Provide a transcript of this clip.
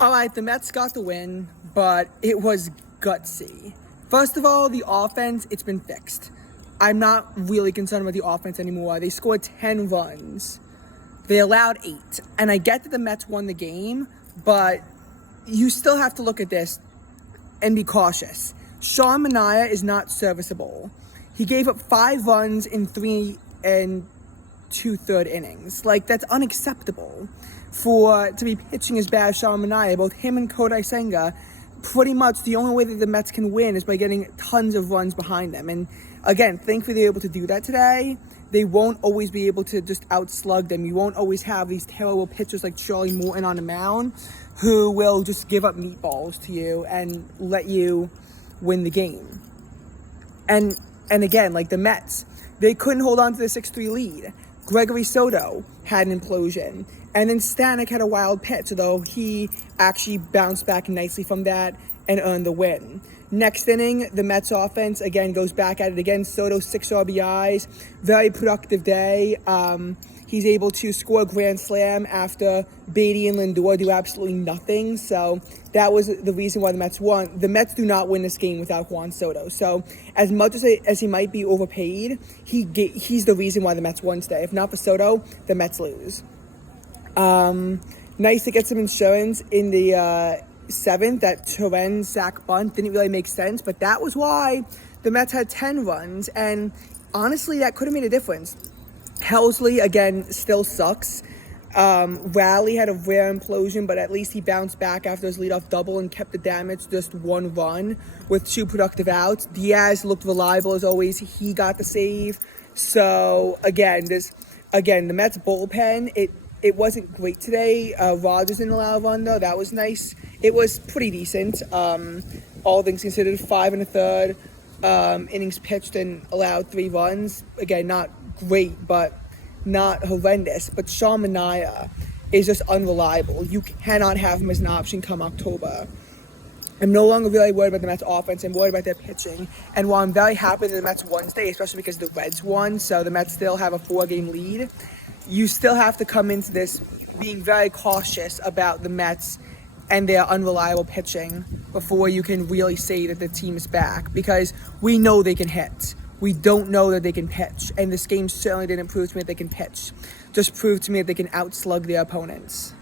All right, the Mets got the win, but it was gutsy. First of all, the offense, it's been fixed. I'm not really concerned with the offense anymore. They scored 10 runs. They allowed 8. And I get that the Mets won the game, but you still have to look at this and be cautious. Sean Manaea is not serviceable. He gave up 5 runs in 3 and 2/3 innings. Like, that's unacceptable to be pitching as bad as Sean Manaea. Both him and Kodai Senga, pretty much the only way that the Mets can win is by getting tons of runs behind them. And again, thankfully they're able to do that today. They won't always be able to just outslug them. You won't always have these terrible pitchers like Charlie Morton on the mound who will just give up meatballs to you and let you win the game. And again, like the Mets, they couldn't hold on to the 6-3 lead. Gregory Soto had an implosion. And then Stanek had a wild pitch, although he actually bounced back nicely from that and earned the win. Next inning, the Mets offense, again, goes back at it again. Soto, 6 RBIs. Very productive day. He's able to score a grand slam after Beatty and Lindor do absolutely nothing. So that was the reason why the Mets won. The Mets do not win this game without Juan Soto. So as much as he might be overpaid, he's the reason why the Mets won today. If not for Soto, the Mets lose. Nice to get some insurance in the 7th. That Turan sack bunt didn't really make sense, but that was why the Mets had 10 runs, and honestly, that could have made a difference. Helsley, again, still sucks. Raleigh had a rare implosion, but at least he bounced back after his leadoff double and kept the damage just 1 run with 2 productive outs. Diaz looked reliable as always. He got the save. So, again, the Mets bullpen, it wasn't great today. Rogers didn't allow a run, though. That was nice. It was pretty decent. All things considered, 5 1/3 innings pitched and allowed 3 runs. Again, not great, but not horrendous. But Sean Manaea is just unreliable. You cannot have him as an option come October. I'm no longer really worried about the Mets offense. I'm worried about their pitching. And while I'm very happy that the Mets won today, especially because the Reds won, so the Mets still have a 4-game lead, you still have to come into this being very cautious about the Mets and their unreliable pitching before you can really say that the team is back, because we know they can hit. We don't know that they can pitch, and this game certainly didn't prove to me that they can pitch. Just proved to me that they can outslug their opponents.